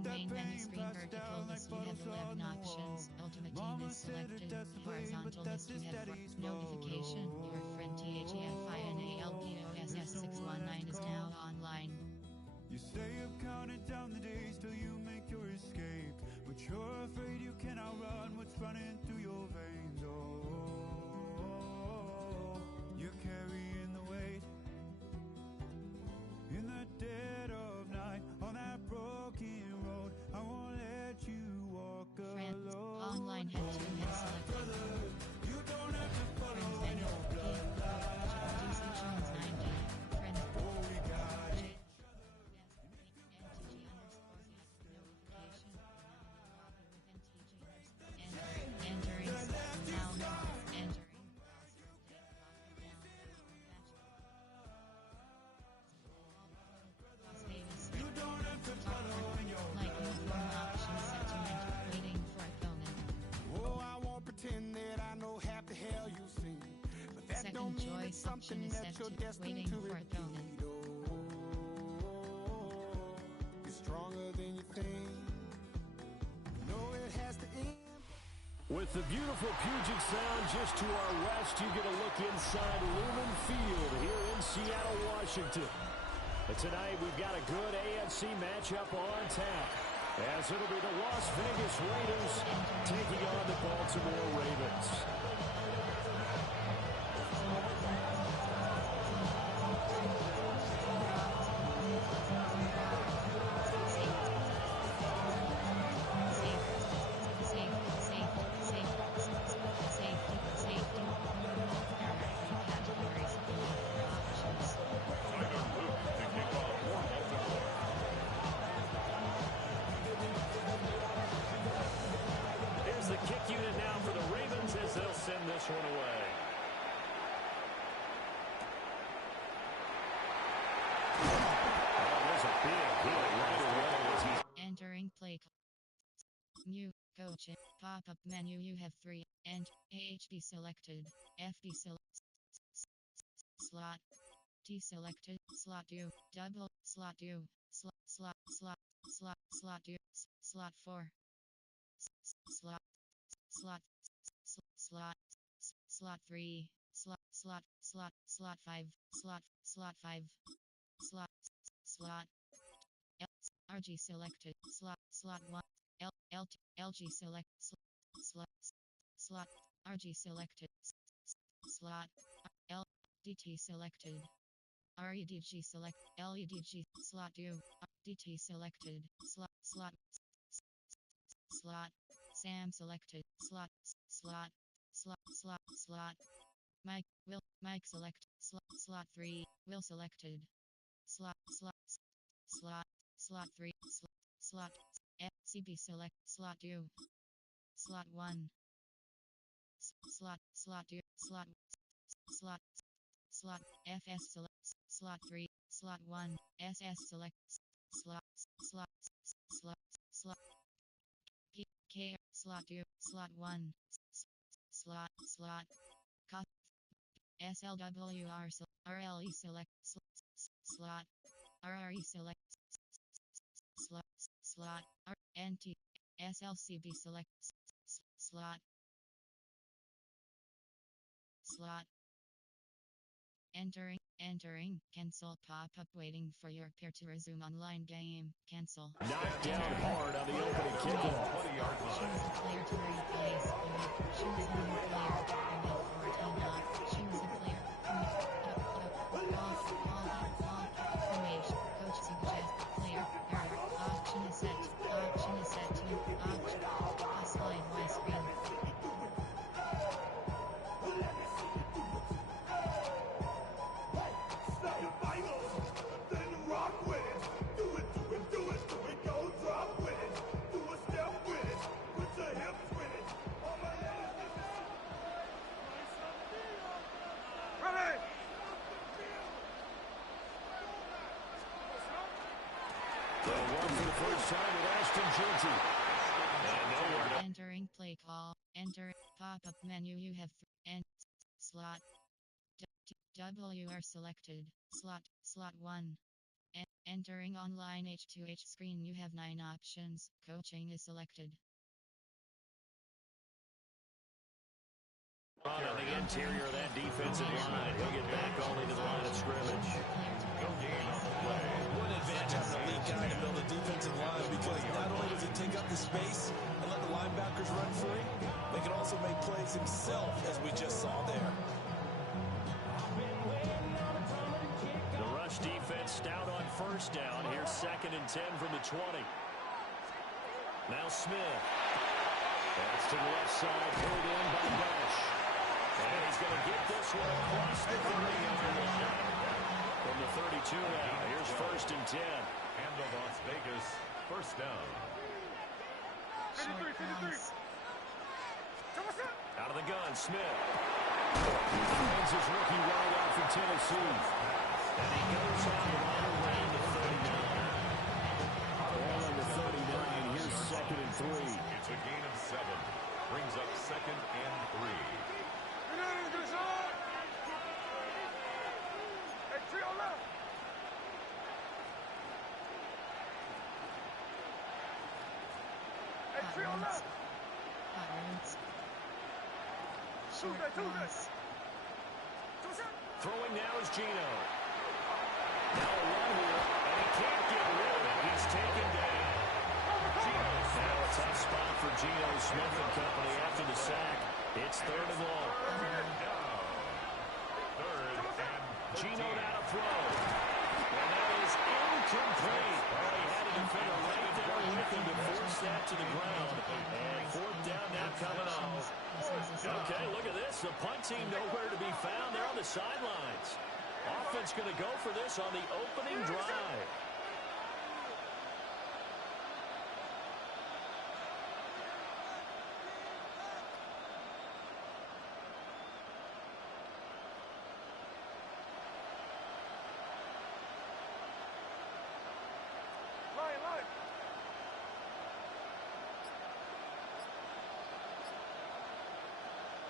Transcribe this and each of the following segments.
Entering main menu screen vertical list you have 11 options. Ultimate team is selected. Horizontal list you have 4. Notification. Your friend THEFINALBOSS619 is now online. You stay up counting down the days till you make your escape, but you're afraid you cannot run what's running through your veins. Oh, you're carrying the weight in the dead of night on that broken road. I won't let you walk Friends, alone. online head to menu selected. Brother, you don't have to follow Friends in menu. your bloodline. DC Jones 90. Friends. Oh, we got it. Entering now entering You don't have to follow in your like uniform option set to enter waiting for opponent. Oh, I won't pretend that I know half the hell you've seen, but that Second don't mean choice it's something option is that set you're to destined waiting to for repeat. opponent. Oh, you're stronger than you think. No, it has to end. With the beautiful Puget Sound just to our west, you get a look inside Lumen Field here in Seattle, Washington. And tonight we've got a good AFC matchup on tap, as it'll be the Las Vegas Raiders taking on the Baltimore Ravens. Here's the kick unit now for the Ravens as they'll send this one away. There's a big hit right away as he's Entering play. New coach pop-up menu. You have 3 and HB selected. FB select slot. T selected. Slot 2. Double slot 2. Slot 2. Slot 4. Slot slot 3. Slot 5. Slot 5. Slot RG selected. Slot 1. LG select. Slot RG selected. Slot DT selected. REDG select. LEDG slot 2. DT selected. Slot Sam selected. Slot Mike select. Slot 3. Will selected. Slot 3. Slot CB select. Slot 2. Slot 1. Slot 2. Slot FS select. Slot 3. Slot 1. SS select. Slot K slot 2. Slot 1. Slot SLWR RLE select. Slot RRE select. Slot NT SLCB select. Slot entering cancel pop-up waiting for your peer to resume online game. Cancel. knocked down hard on the opening kickoff. 20-yard line. Choose a player to replace. Choose a new player. Email 14 lock. Choose a player. Formation. Coach suggest player. Error. Option is set. Option is set to option. Slide Y screen. First time with Ashton Jeanty. And nowhere to Entering play call. Enter pop-up menu. You have and slot WR selected. Slot 1. Entering online H2H screen, you have 9 options. Coaching is selected. On the interior of that defensive line. He'll get back only to the line of scrimmage. No gain on the play. What an advantage having a lead guy to build a defensive line, because not only does he take up the space and let the linebackers run free, they can also make plays himself, as we just saw there. The rush defense stout on first down. Here's 2nd and 10 from the 20. Now Smith. That's to the left side, pulled in by Bush. And he's going to get this one across the 30-yard line. From the 32 now, here's 1st and 10. Handle Las Vegas, first down. Short pass. Out of the gun, Smith. Finds his rookie wide out for Tennessee. And he goes on the line around the 39. Ball on the 39, here's 2nd and 3. It's a gain of 7. Brings up 2nd and 3. Patterns. Short pass. Throwing now is Geno. Now a run here, and he can't get rid of it. He's taken down. Now a tough spot for Geno Smith and company after the sack. It's 3rd and long. Geno now to throw. And that is incomplete. Oh, he had a defender right there with him to force that to the ground. And 4th down now coming off. Okay, look at this. The punt team nowhere to be found. They're on the sidelines. Offense going to go for this on the opening drive.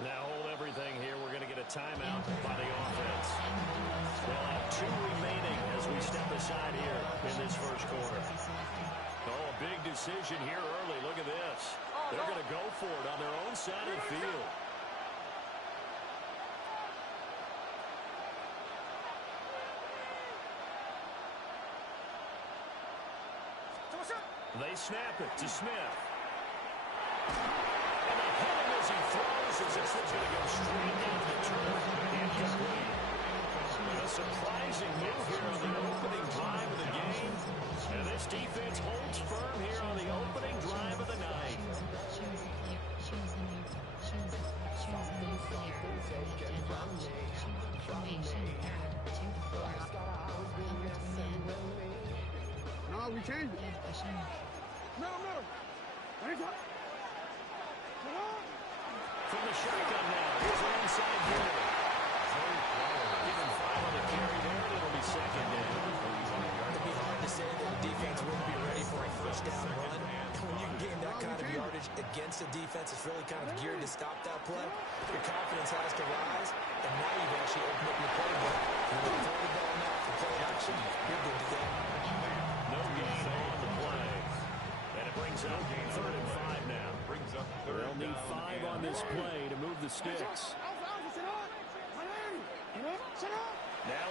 Now hold everything here. We're going to get a timeout by the offense. They'll have 2 remaining as we step aside here in this first quarter. Oh, a big decision here early. Look at this. They're going to go for it on their own side of the field. They snap it to Smith. And they hit him as he throws as this one's going to go straight down the turf. Incomplete. A surprising move here on the opening drive of the game. And this defense holds firm here on the opening drive of the night. Choose a player. Choose a new. Choose a new player. Select an option. Choose the formation. 2 to 4. Cover to man. No, we changed it. Give cushion. No. What is that? From the shotgun now, here's an inside hitter. Even 5 on the carry there, and it'll be 2nd down. It'd be hard to say that the defense wouldn't be ready for a first down run. When you can gain that kind of yardage against a defense that's really kind of geared to stop that play, your confidence has to rise, and now you've actually opened up your playbook. You look for the ball now for play action, you're good to go. No gain on the play. And it brings up 3rd and 5 now. Brings up 3rd They'll need 5 on this play to move the sticks. Now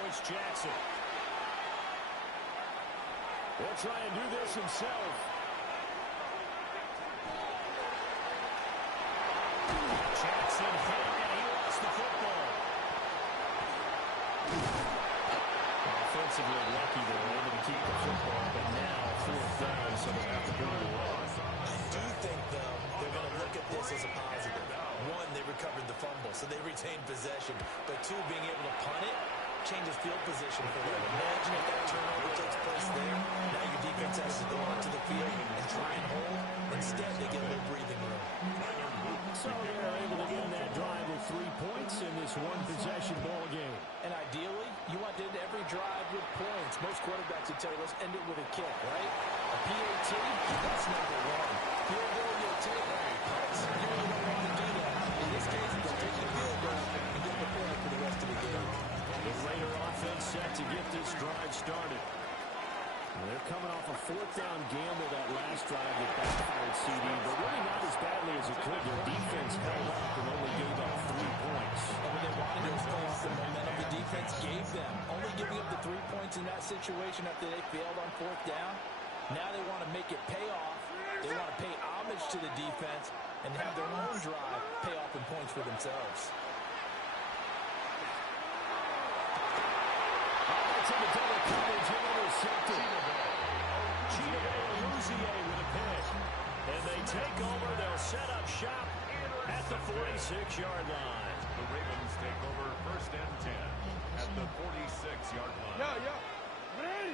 it's Jackson. He'll try and do this himself. Jackson hit, and he lost the football. Offensively lucky they were able to keep the football, but now 4th down, so they'll have to bring it along. I do think, though, they're going to look at this as a positive. 1, they recovered the fumble, so they retained possession. But 2, being able to punt it changes field position for them. Imagine if that turnover takes place there. Now your defense has to go onto the field and try and hold. Instead, they get a little breathing room. So they're able to end that drive with 3 points in this one-possession ball game. And ideally, you want to end every drive with points. Most quarterbacks would tell you, let's end it with a kick, right? A PAT, that's number 1. Field goal, you'll take points. You really don't want to do that. In this case, they'll take the field goal and get the point for the rest of the game. The Raider offense set to get this drive started. backfired CD, but really not as badly as it could. Their defense held up and only gave up 3 points. And when they wanted to play off the momentum the defense gave them, only giving up the 3 points in that situation after they failed on 4th down. Now they want to make it pay off. They want to pay homage to the defense and have their own drive pay off in points for themselves. That's into double coverage and intercepted. Chidobe Awuzie with a pick. And they take over. They'll set up shop at the 46-yard line. The Ravens take over 1st and 10 at the 46-yard line. Yeah. Ready?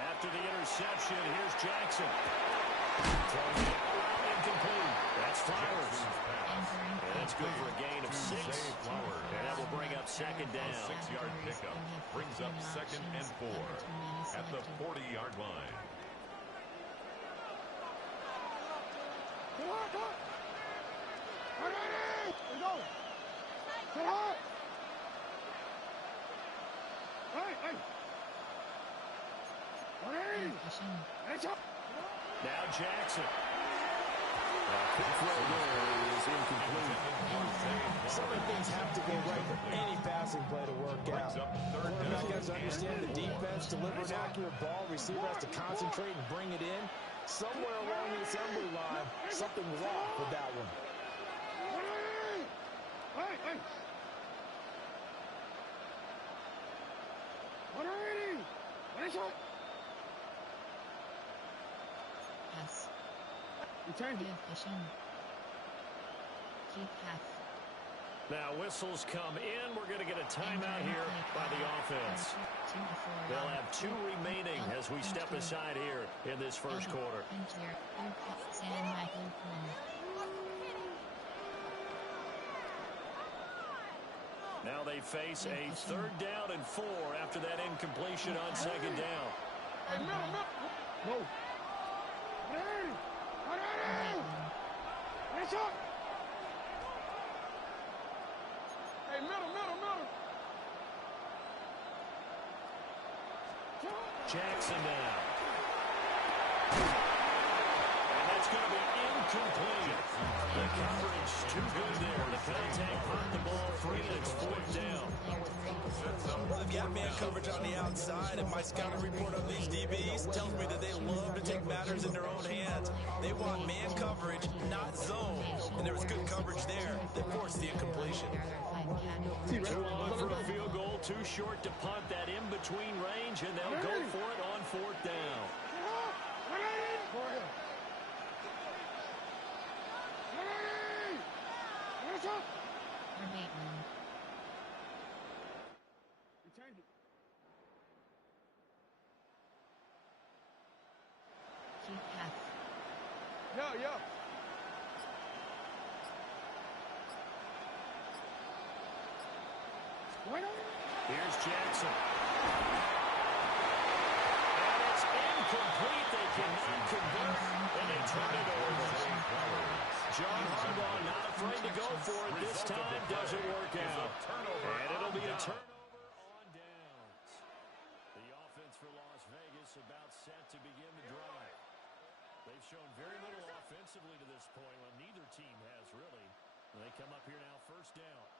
After the interception, here's Jackson. Throwing it around incomplete. That's Flowers. And that's good for a gain of 6. And that will bring up 2nd down. 6-yard pickup brings up 2nd and 4 at the 40-yard line. Come on. Ready? Let's go. Come on. Hey. Ready? Let's go. Now Jackson. Quick throw there is incomplete. So many things have to go right for any passing play to work out. Quarterback has to understand the defense, deliver an accurate ball. Receiver has to concentrate and bring it in. Somewhere along the assembly line, something was off with that one. Hey. Ready? Let's go. Pass. You change it. Keep half. Now whistles come in. We're going to get a timeout here by the offense. They'll have 2 remaining as we step aside here in this first quarter. Now they face a 3rd down and 4 after that incompletion on 2nd down. Hey, middle. No. Ready? Let's go. Hey, middle. Jackson now. And that's going to be incomplete. The coverage too good there. The contact caught the ball free, and it's 4th down. Well, they've got man coverage on the outside, and my scouting report on these DBs tells me that they love to take matters in their own hands. They want man coverage, not zone. And there was good coverage there that forced the incompletion. Too long for a field goal, too short to punt. That in-between range, and they'll go for it on 4th down. Go ahead. Let's go. You change it. Keep half. Yeah. Here's Jackson. And it's incomplete. They cannot convert, and they turn it over. John Harbaugh not afraid to go for it this time. Doesn't work out. And it'll be a turnover on downs. The offense for Las Vegas about set to begin the drive. They've shown very little offensively to this point. Well, neither team has really. They come up here now 1st down.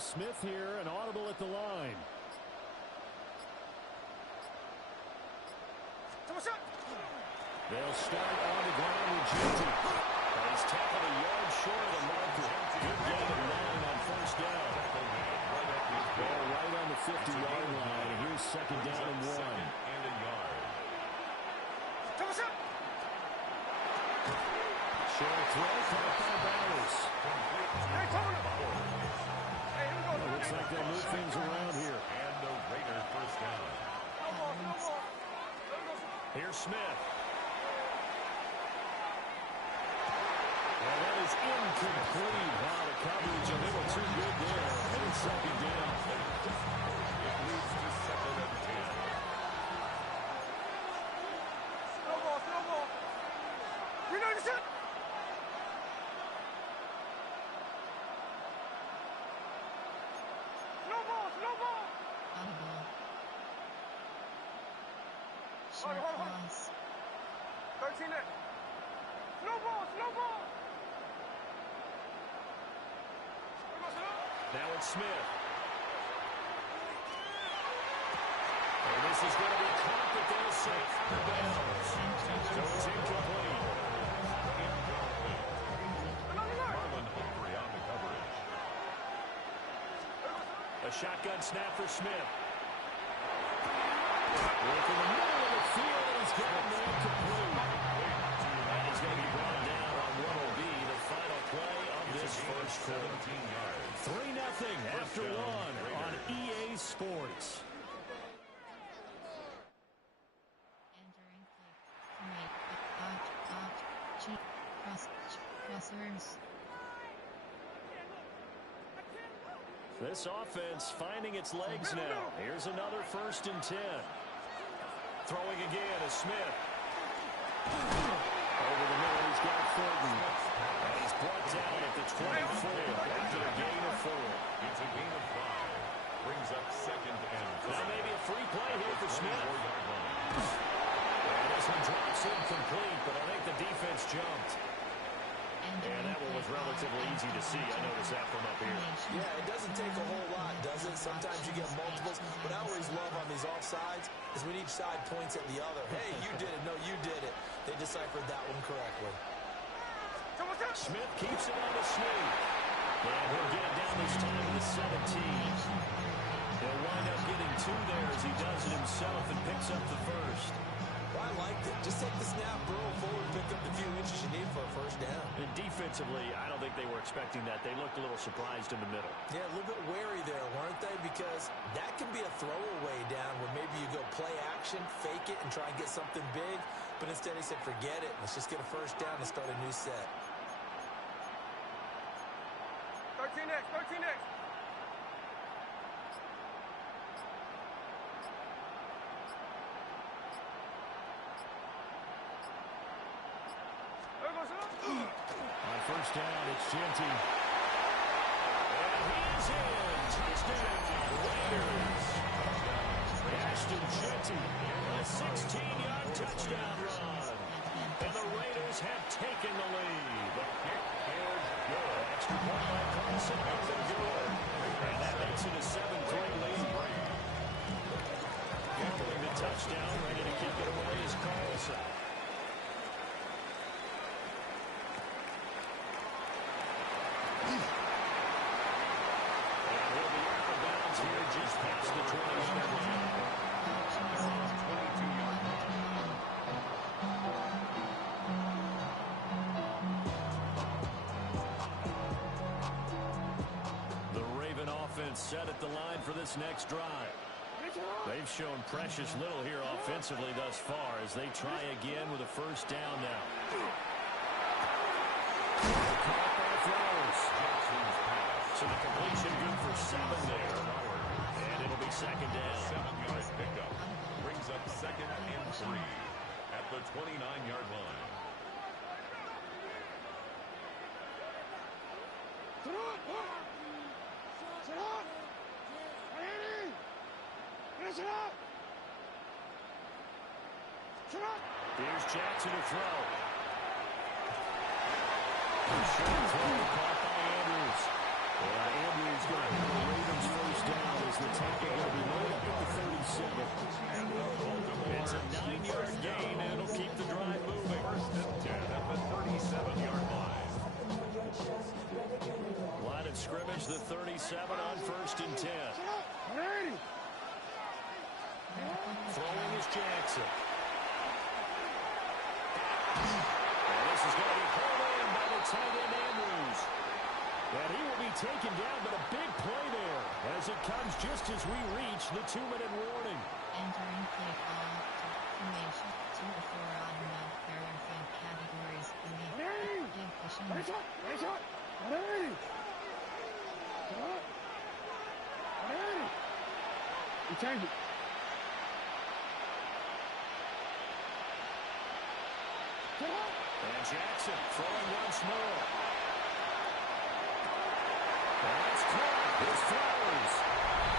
Smith here, an audible at the line. They'll start on the ground with Juju. He's tackled a yard short of the marker. Good gain of 9 on 1st down. They're right on the 50-yard line. And here's 2nd down and 1. And a yard. Short throw, caught by Bowers. Looks like they'll move things around here. And the Raider 1st down. Here's Smith. Well, that is incomplete. Wow, the coverage a little too good there. And it's 2nd down. It moves to 2nd and 10. Audible. Short pause. 13 next. Slow ball, slow ball. Now it's Smith. And this is going to be caught, but they'll say out of bounds. So it's incomplete. Marlon Humphrey on the coverage. A shotgun snap for Smith. Look in the middle of the field, and he's got him incomplete. And he's going to be brought down on what will be the final play of this first quarter. 17 yards. 3-0 after one on EA Sports. Entering click. Crossers. This offense finding its legs now. Here's another 1st and 10. Throwing again is Smith. Over the middle, he's got Thornton. And he's brought down at the 24 after a gain of 4. It's a gain of 5. Brings up 2nd and 3. Now maybe a free play here for Smith. 24-yard line. And this one drops incomplete, but I think the defense jumped. And that one was relatively easy to see. I noticed that from up here. Yeah, it doesn't take a whole lot, does it? Sometimes you get multiples. What I always love on these offsides is when each side points at the other. Hey, you did it. No, you did it. They deciphered that one correctly. Smith keeps it on the sneak. And he'll get it down this time to the 17. He'll wind up getting 2 there as he does it himself and picks up the first. Well, I liked it. Just take the snap, burrow forward, pick up the few inches you need for a first down. And defensively, I don't think they were expecting that. They looked a little surprised in the middle. Yeah, a little bit wary there, weren't they? Because that can be a throwaway down where maybe you go play action, fake it, and try and get something big. But instead he said, forget it. Let's just get a first down and start a new set. 13 next, 13 next. On first down, it's Genty. And he's in. Touchdown, Raiders. Ashton Genty, a 16-yard touchdown run. And the Raiders have taken the lead. The kick is good. Extra point by Carlson. Good. And that makes it a 7-3 lead. Following the touchdown, ready to kick it away is Carlson. Just past the 20-yard line. 22-yard line. The Raven offense set at the line for this next drive. They've shown precious little here offensively thus far as they try again with a first down now. Caught by Flowers. So the completion good for 7 there. And it'll be second down. 7-yard pickup. Brings up 2nd and 3 at the 29-yard line. Here's Jackson to throw. Short throw caught by Andrews. And Andrews going to have the Ravens first down as the tackle will be loaded up at the 37. It's a 9-yard gain, and it'll keep the drive moving. First and 10 at the 37-yard line. Line of scrimmage, the 37 on first and 10. Throwing is Jackson. And this is going to be pulled in by the tight end Andrews. And he will be taken down, but a big play there as it comes just as we reach the 2-minute warning. Entering click formation 2 to 4 automatic verifying categories beneath efficient. You change it. And Jackson throwing once more. That's caught. Here's Flowers.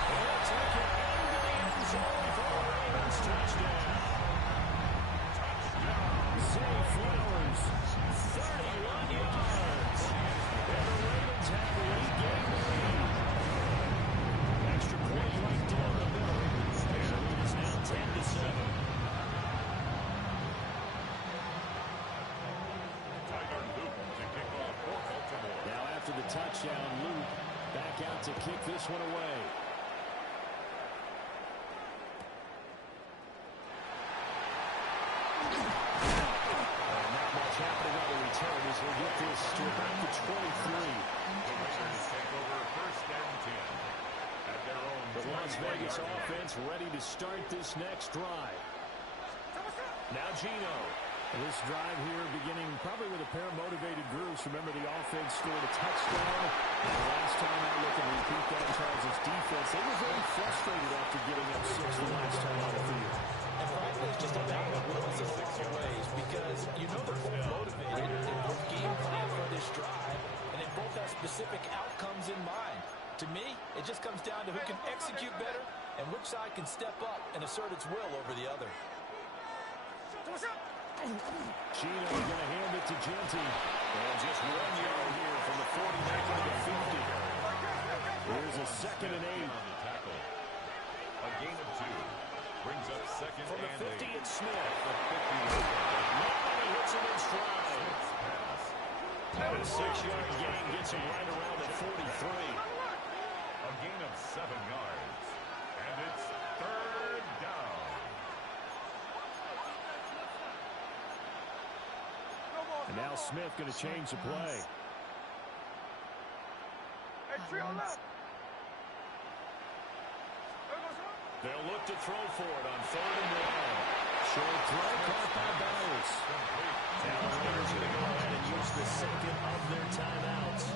He'll take it into the end zone for the Ravens touchdown. Zay Flowers, 31 yards. And the Ravens have a late-game lead. Extra point right down the middle. And the lead is now 10-7. Now after the touchdown, Luke back out to kick this one away. Not much happening on the return as we'll get this to about the 23. The Raiders take over 1st and 10 at their own. The Las Vegas offense ready to start this next drive. Now Geno. This drive here beginning probably with a pair of motivated groups. Remember, the offense scored a touchdown. And the last time I looked and repeat that, Charles' defense, they were very frustrated after giving up 6 the last time on the field. And frankly, it's just a battle of wills in different ways because you know they're both motivated. They both game plan for this drive, and they both have specific outcomes in mind. To me, it just comes down to who can execute better and which side can step up and assert its will over the other. Geno going to hand it to Genty. And just 1 yard here from the 40 back into the 50. Here's a 2nd and 8. On the tackle. A gain of 2. Brings up 2nd From the and 50, 8. it's Smith. The 50. Nobody hits him in stride. And a 6-yard gain gets him right around the 43. A gain of 7 yards. And it's 3rd down. And now Smith going to change the play. They'll look to throw for it on 3rd and 1. Short throw caught by Bowers. Now the Raiders going to go ahead and use the 2nd of their timeouts.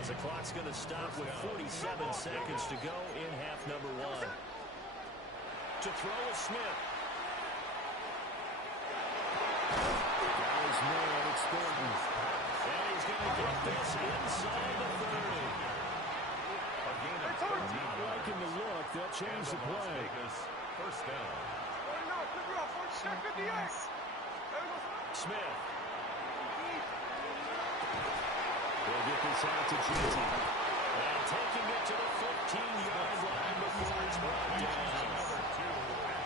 As the clock's going to stop with 47 seconds to go in half number 1. To throw is Smith. Man, it's Thornton. And he's going to get this inside the 30. Not liking the look. They'll change the play. 1st down. Smith. They'll get this out to Genty. And taking it to the 15-yard line before it's brought down.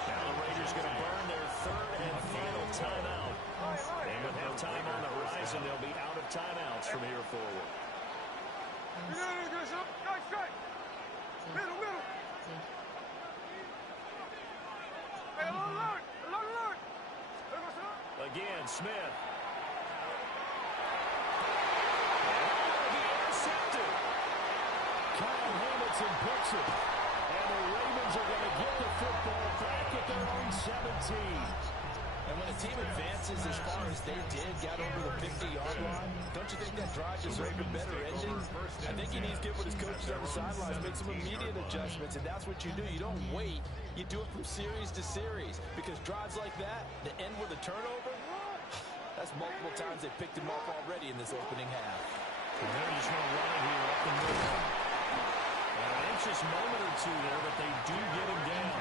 Now the Raiders going to burn their 3rd and final timeout. And with halftime on the horizon, they'll be out of timeouts from here forward. Again, Smith. And he intercepted. Kyle Hamilton picks it. And the Ravens are going to get the football back at their own 17. And when a team advances as far as they did, got over the 50-yard line, don't you think that drive deserved a better ending? I think he needs to get with his coaches on the sidelines, make some immediate adjustments, and that's what you do. You don't wait. You do it from series to series because drives like that, that end with a turnover, that's multiple times they picked him off already in this opening half. And they're just going to run it here up the middle. An anxious moment or two there, but they do get him down.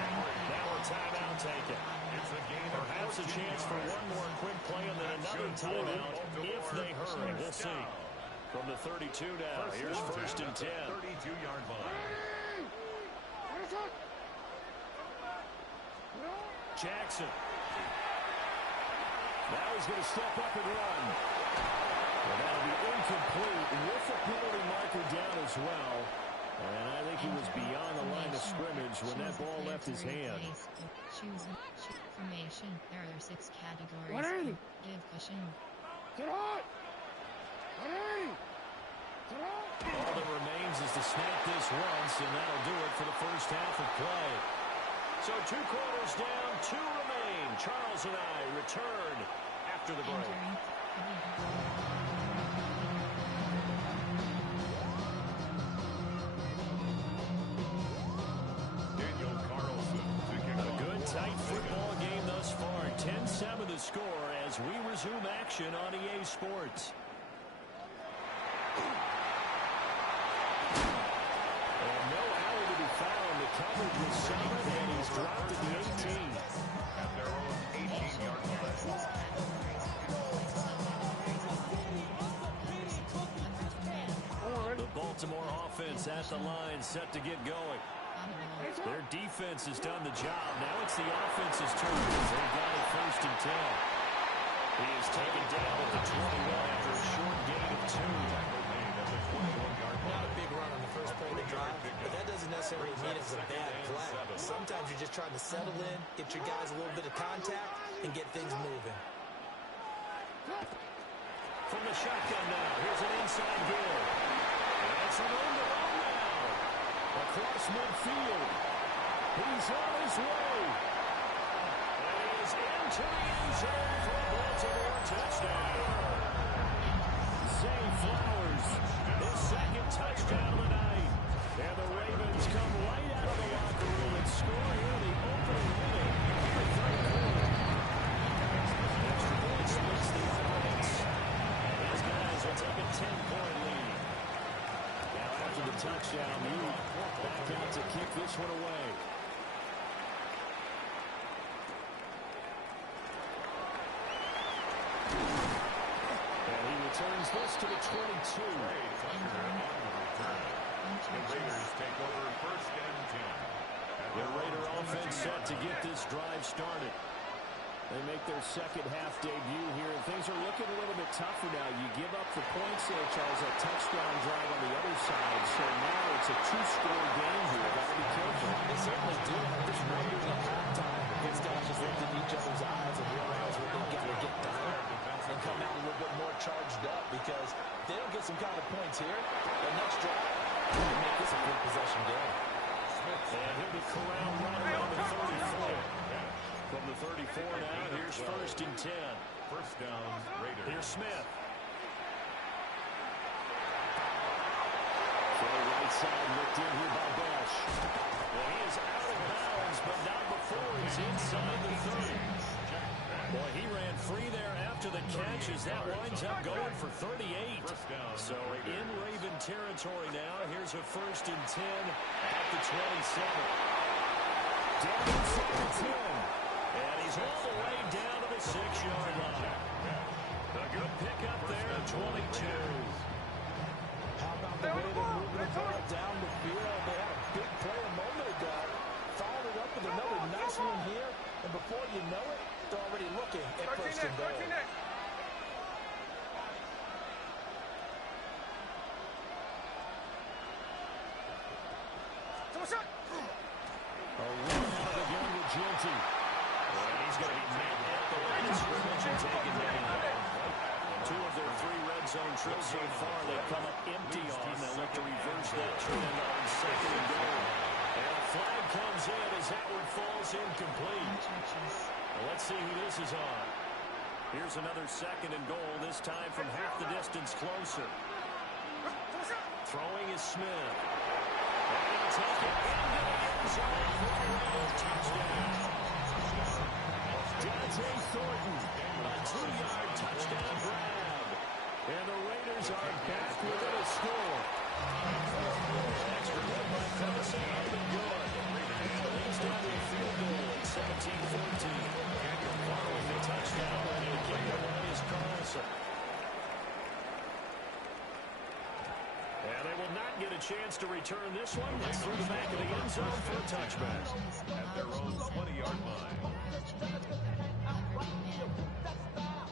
Now a timeout taken. Perhaps a chance for one more quick play and then another timeout if they hurry. We'll see. From the 32 now, here's 1st and 10. 32-yard line. Jackson. Now he's going to step up and run. And that'll be incomplete with the penalty marker down as well. And I think he was beyond the line of scrimmage when that ball left his hand. Choose formation. There are 6 categories. Give cushion. All that remains is to snap this once, and that'll do it for the first half of play. So 2 quarters down, 2 remain. Charles and I return after the break. Daniel Carlson. A good tight football game thus far. 10-7 to score. as we resume action on EA Sports. And no alley to be found. The coverage was solid, and he's dropped at the 18. At their own 18-yard line. The Baltimore offense at the line, set to get going. Their defense has done the job. Now it's the offense's turn as they've got it 1st and 10. He is taken down at the 21 after a short gain of 2. Not a big run on the first play of the drive, but that doesn't necessarily mean it's a bad play. Sometimes you're just trying to settle in, get your guys a little bit of contact, and get things moving. From the shotgun now, here's an inside give. And it's an on-the-run now. Across midfield. He's on his way. And he is into the end zone for a Baltimore touchdown. Zay Flowers, his 2nd touchdown of the night. And the Ravens come right out of the locker room and score here the opening minute of the 3rd quarter. Extra point splits the offense. These guys will take a 10-point lead. Now after the touchdown, you back out to kick this one away. And he returns this to the 22. The Raiders take over 1st and 10. The Raider offense set to get this drive started. They make their 2nd half debut here, and things are looking a little bit tougher now. You give up the points there, Charles, a touchdown drive on the other side. So now it's a 2-score game here. Got to be careful. They certainly do. This Raiders at halftime, these guys just looked in each other's eyes and realized what they've got to get done and come out a little bit more charged up, because they don't get some kind of points here. The next drive, they make this a quick possession game. And he'll be corralled right around the 34. From the 34 now, here's 1st and 10. 1st down, Raiders. Here's Smith. For the right side, looked in here by Bush. Well, he is out of bounds, but not before he's inside the 30. Boy, he ran free there after the catch as that winds up going for 38. So in Raven territory now, here's a 1st and 10 at the 27. Down inside the 10. And he's all the way down to the 6-yard line. A good pickup there at 22. How about the way they're moving the ball down the field? They had a big play a moment ago. Followed it up with another nice one here. And before you know it, they're already looking at 1st and goal. A run out again with Ginty. And he's going to be met at the line of scrimmage and taken down. 2 of their 3 red zone trips so far, they've come up empty on. They'll look to reverse that trend on 2nd and goal. And a flag comes in as that one falls incomplete. Well, let's see who this is on. Here's another 2nd and goal, this time from half the distance closer. Throwing is Smith. And he'll take it into the end zone for a touchdown. Dante Thornton, a 2-yard touchdown grab. And the Raiders are back within a score. Extra point by Clemson up and good. Leads down to a field goal at 17-14. Following the touchdown, ready to kick it away is Carlson. And they will not get a chance to return this one. It's through the back of the end zone for a touchback. At their own 20-yard line.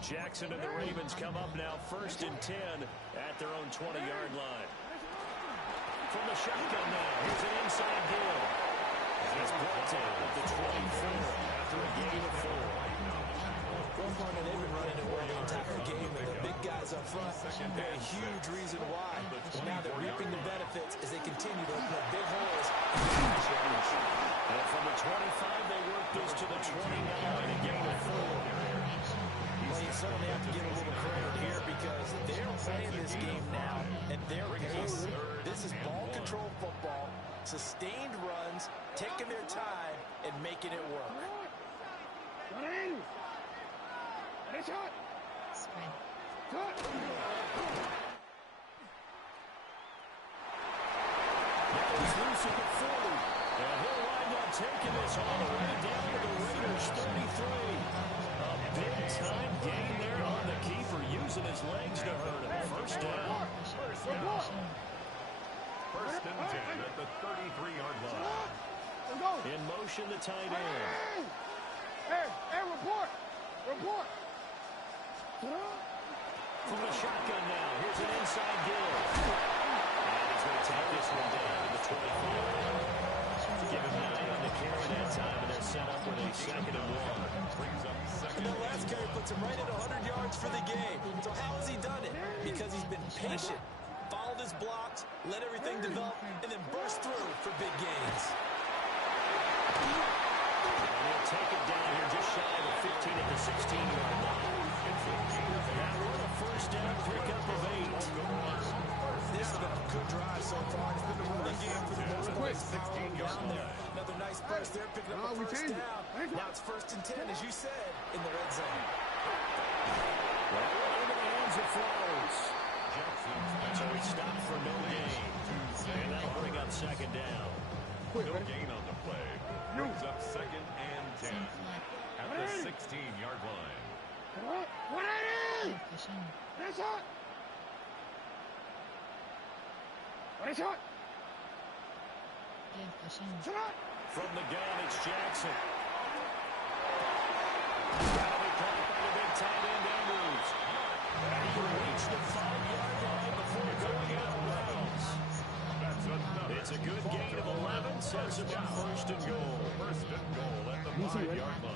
Jackson and the Ravens come up now 1st and 10 at their own 20-yard line. From the shotgun now, here's an inside deal. He's brought down at the 24 after a gain of 4. One corner they've been running it well the entire game, and the big guys up front, they're a huge reason why. Now they're reaping the benefits as they continue to open up big holes. And from the 25, they work this to the 29, a gain of 4. Well, you certainly have to give a little credit here because they're playing this game now at their pace. This is ball control football, sustained runs, taking their time, and making it work. Spread. Now he's loose at the 40. And he'll wind up taking this all the way down to the Raiders' 33. A big-time gain there on the keeper, using his legs to hurt him. First down. First and 10 at the 33-yard line. In motion, the tight end. Hey, report! Report! From the shotgun now, here's an inside give. And he's going to take this one down to the 25. Give him 9 on the carry that time, and they're set up with a 2nd and 1. Brings up second. And that last carry puts him right at 100 yards for the game. So how has he done it? Because he's been patient, followed his blocks, let everything develop, and then burst through for big gains. And he'll take it down here just shy of the 15 at the 16-yard line. Now run a first down pickup of 8. This has been a good drive so far. It's been a running game for the most part. 16-yard line. Another nice burst there, picking up a first down. Now it's 1st and 10, as you said, in the red zone. Well, into the hands of Flowers. So he stopped for no gain. And that'll bring up 2nd down. No gain on the play. Brings up 2nd and 10 at the 16-yard line. From the gun, it's Jackson. That'll be caught by the big tight end, Andrews. And he reached the 5-yard line before going out of bounds. It's a good gain of 11, sets him up 1st and goal. 1st and goal at the 5-yard line.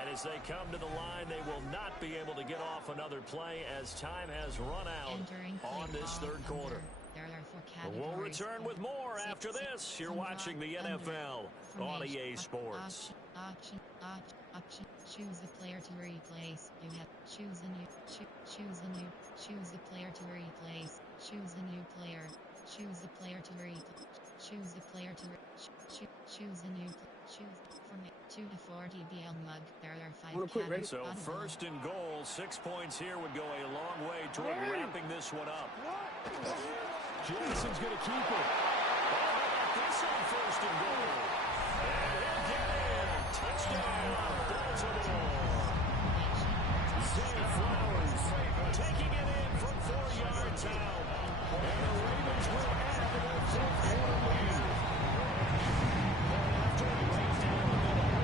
And as they come to the line, they will not be able to get off another play as time has run out on this 3rd quarter. We'll return with more after this. You're watching the NFL on EA Sports. Option. Choose the player to replace. You have choose a new choose the player to replace. Choose a new player. Choose the player to replace. Choose the player to choose a new choose from 2 to 40 BL mug. There are 5 categories. So 1st and goal, 6 points here would go a long way toward wrapping this one up. Jason's going to keep it. This on 1st and goal. And he'll get in. Touchdown. Baltimore. Zay Flowers taking it in from 4 yards out. And the Ravens will add to their 4th quarter lead. After he lays down the middle.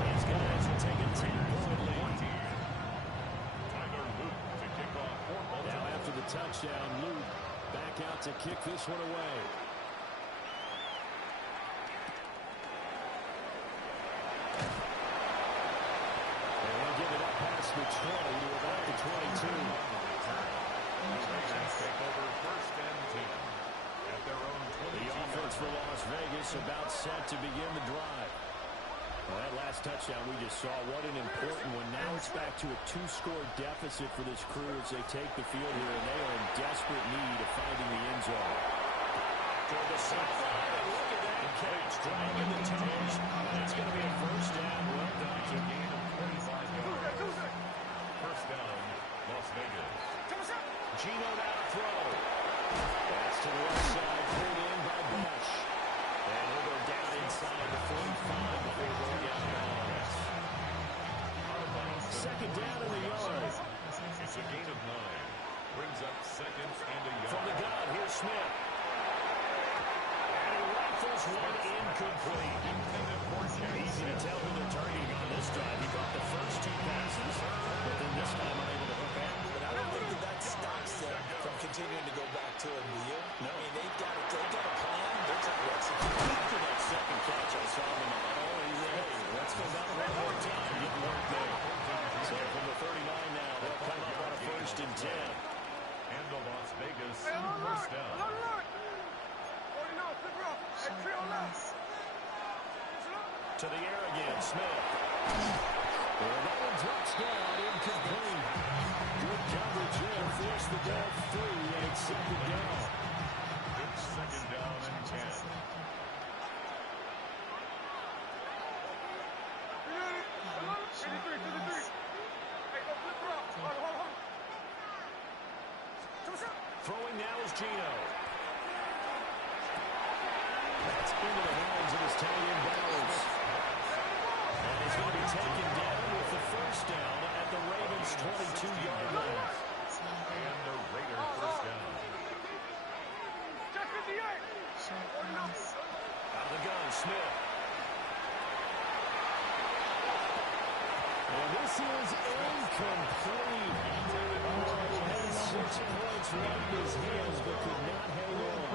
These guys will take a 10-point lead. Tyler Luke to kick off for Baltimore. Now after the touchdown, Luke back out to kick this one away. And they'll give it up past the 20 to about the 22. Take over 1st and 10 at their own 22. The offense for Las Vegas about set to begin the drive. Well, that last touchdown we just saw, what an important one. Now it's back to a 2-score deficit for this crew as they take the field here, and they are in desperate need of finding the end zone. Toward the sideline, and look at that catch, dragging the toes. It's going to be a 1st down. Well done. It's a gain of 25 yards. 1st down, Las Vegas. Gino now to throw. That's to the left side, pulled in by Bush. And he'll go down inside the 45 before going out of bounds. 2nd down in the yard. It's a gain of 9. Brings up 2nd and a yard. From the gun, here's Smith. And he rifles one incomplete. Easy to tell who they're targeting on this drive. He got the first 2 passes, but then this time unable to hook out. But I don't think that stops them from continuing to go back to him, do you? No. I mean, they've got a plan. They're trying to execute. After that 2nd catch, I saw him in the huddle. He said, hey, let's go down one more time. Didn't work there. So from the 39 now, they'll come up on a 1st and 10. And the Las Vegas 1st down. Short pass. To the air again, Smith. And that one drops down, incomplete. Good coverage there, forced the ball free, and it's second down. It's second down and 10. Throwing now is Gino. That's into the hands of his tight end Bowers. And he's going to be taken down with the first down at the Ravens' 22-yard line. And the Raiders first down. Out of the gun, Smith. And this is incomplete. Had 6 points right in his hands, but could not hang on.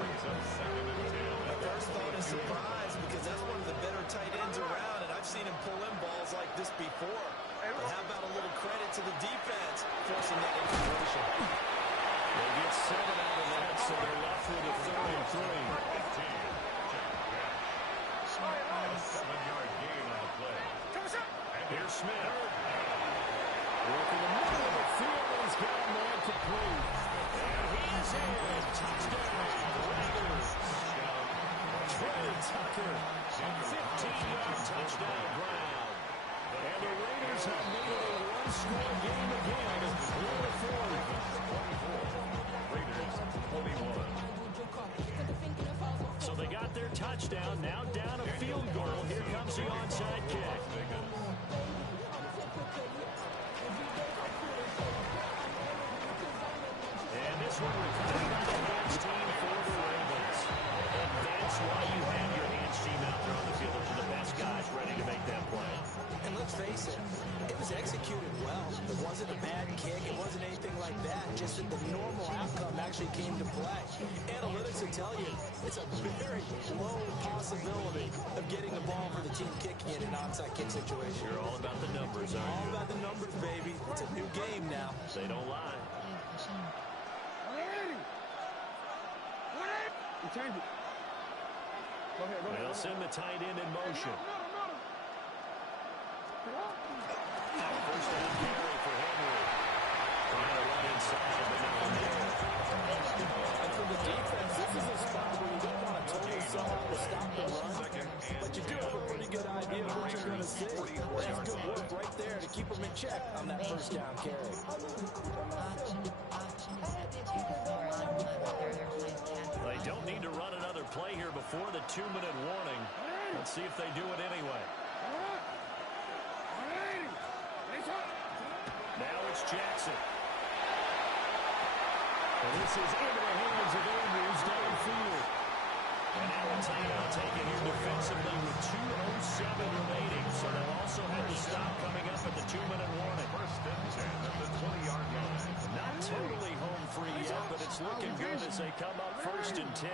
Second and 10. At first thought is surprise because that's one of the better tight ends around, and I've seen him pull in balls like this before. But how about a little credit to the defense forcing that incompletion? They get 7 out of that, so they're left with a 3rd and 3. A 7-yard gain on the play. And here's Smith. Working the middle of the field, and he's got a man complete. And he's in. Touchdown, Raiders. Trey Tucker, 15-yard touchdown ground. And the Raiders have made it a one-score game again. 4-4. Raiders 21. So they got their touchdown. Now down a field goal. Here comes the onside kick. And this one recovered by the hands team for the Ravens. And that's why you have your hands team out there on the field. Those are the best guys ready to make that play. And let's face it, it was executed well. It wasn't a bad kick. It wasn't anything like that. Just that the normal outcome actually came to play. Analytics will tell you it's a very low possibility of getting the ball for the team kicking it in an onside kick situation. You're all about the numbers, aren't All you? about the numbers, baby. It's a new game now. They don't lie. Change it. Go ahead, go ahead. They'll send the tight end in motion. First down carry for Henry. Trying to run inside, but not there. And for the defense, this is a spot where you don't want to totally sell out to stop the run, but you do have a pretty good idea of what you're going to see. That's good work right there to keep them in check on that first down carry. They don't need to run another play here before the 2-minute warning. Let's see if they do it anyway. Now it's Jackson. And this is into the hands of Andrews downfield. And now a timeout taken here defensively with 2:07 remaining. So they'll also have to stop coming up at the 2-minute warning. First and 10 at the 20-yard line. Not totally home free yet, but it's looking good as they come up first and 10.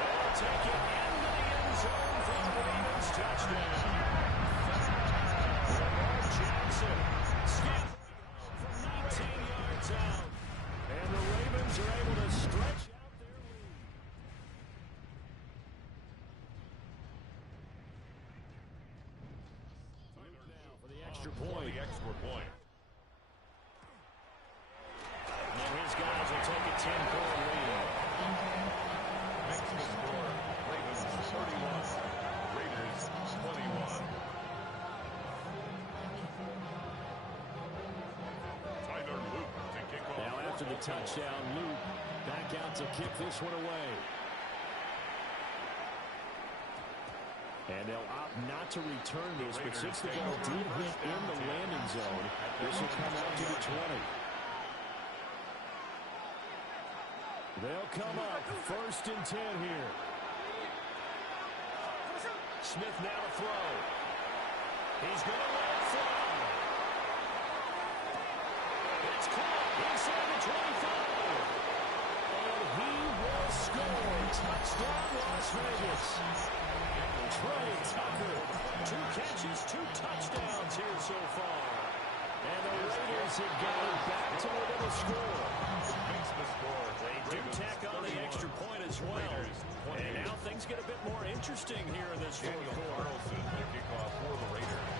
They'll take it into the end zone for the Ravens touchdown. Lamar Jackson skip from 19 yards out. And the Ravens are able to stretch out their lead. Now for the extra point. The extra point. And his guys will take a 10-point lead. Makes the score. Ravens 31. Raiders 21. Tyler Luke to kick off. Now after the touchdown, Luke back out to kick this one away. And they'll opt not to return this, but since the ball did hit in the landing zone, this will come out to the 20. They'll come up first and 10 here. Smith now to throw. He's going to let it fly. It's caught inside the 25. And he will score. Touchdown, Las Vegas. Trey Tucker, 2 catches, 2 touchdowns here so far. And the Raiders have got it back to within a score. Makes the score. They do tack on the extra point as well. And now things things get a bit more interesting here in this fourth Daniel quarter. Carlson, the kickoff for the Raiders.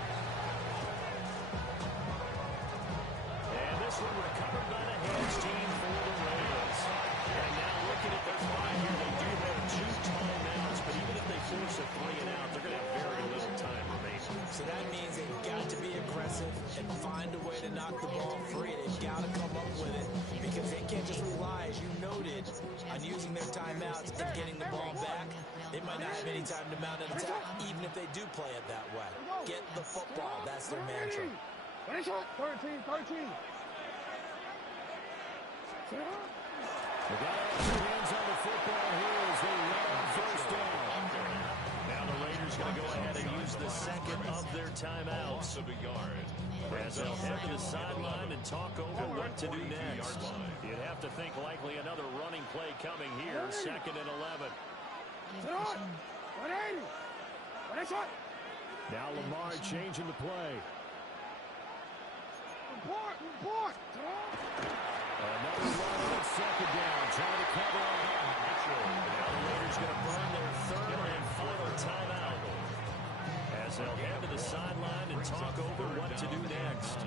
And this one recovered by the Heads team for the Raiders. And now looking at their clock here, they do have 2 timeouts, but even if they force a 3 and out, they're going to have very little time remaining. So that means they've got to be aggressive and find a way to knock the ball free. They've got to come up with it because they can't just rely, as you noted, on using their timeouts and getting the ball back. They might not have any time to mount an attack, even if they do play it that way. Get the football. That's their mantra. 13. They got their hands on the football here as they run on first down. Now the Raiders going to go ahead and use the second of their timeouts. As they'll head to the sideline and talk over what to do next. You'd have to think likely another running play coming here, 2nd and 11. Now Lamar changing the play. Report. Another run on 2nd down, trying to cover on Mitchell. Now the Raiders going to burn their 3rd and final timeout as they'll head to the sideline and talk over what to do next.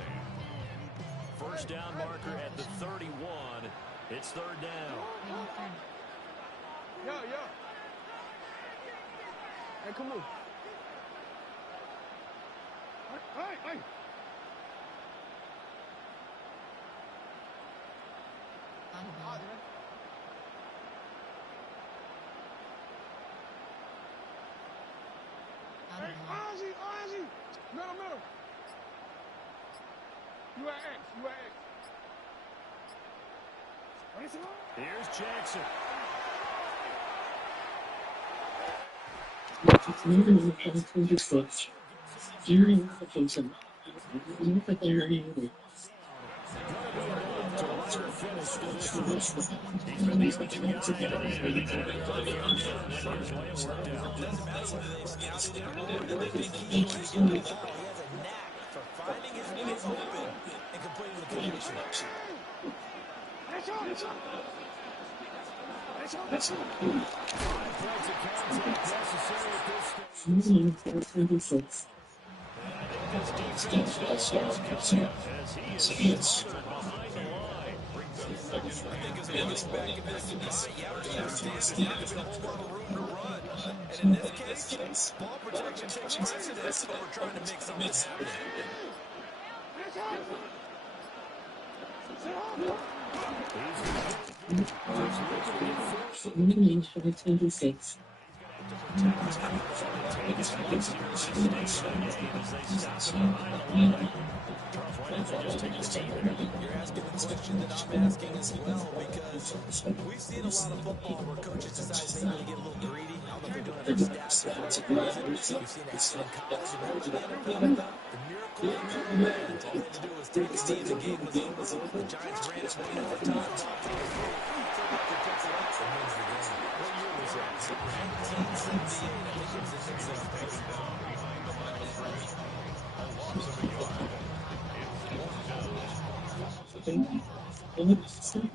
First down marker at the 31. It's 3rd down. Yeah. Hey, come on. Hey. Ozzy. Middle. You at X. Here's Jackson. And in this case, ball protection takes precedence over trying to make something happen. You're asking the question that I'm asking as well, because we've seen a lot of football where coaches decide maybe to get a little greedy. I don't know if they're doing it for stats or for a reason. We've seen it happen in college and now in the NFL. The miracle on the other end, all they had to do was take a knee and the game was over. The Giants ran it one more time. Philadelphia picks it up and wins the game. What year was that? 1978. I think it was the Knicks that picked it up. A loss of a yard. It's 4 down.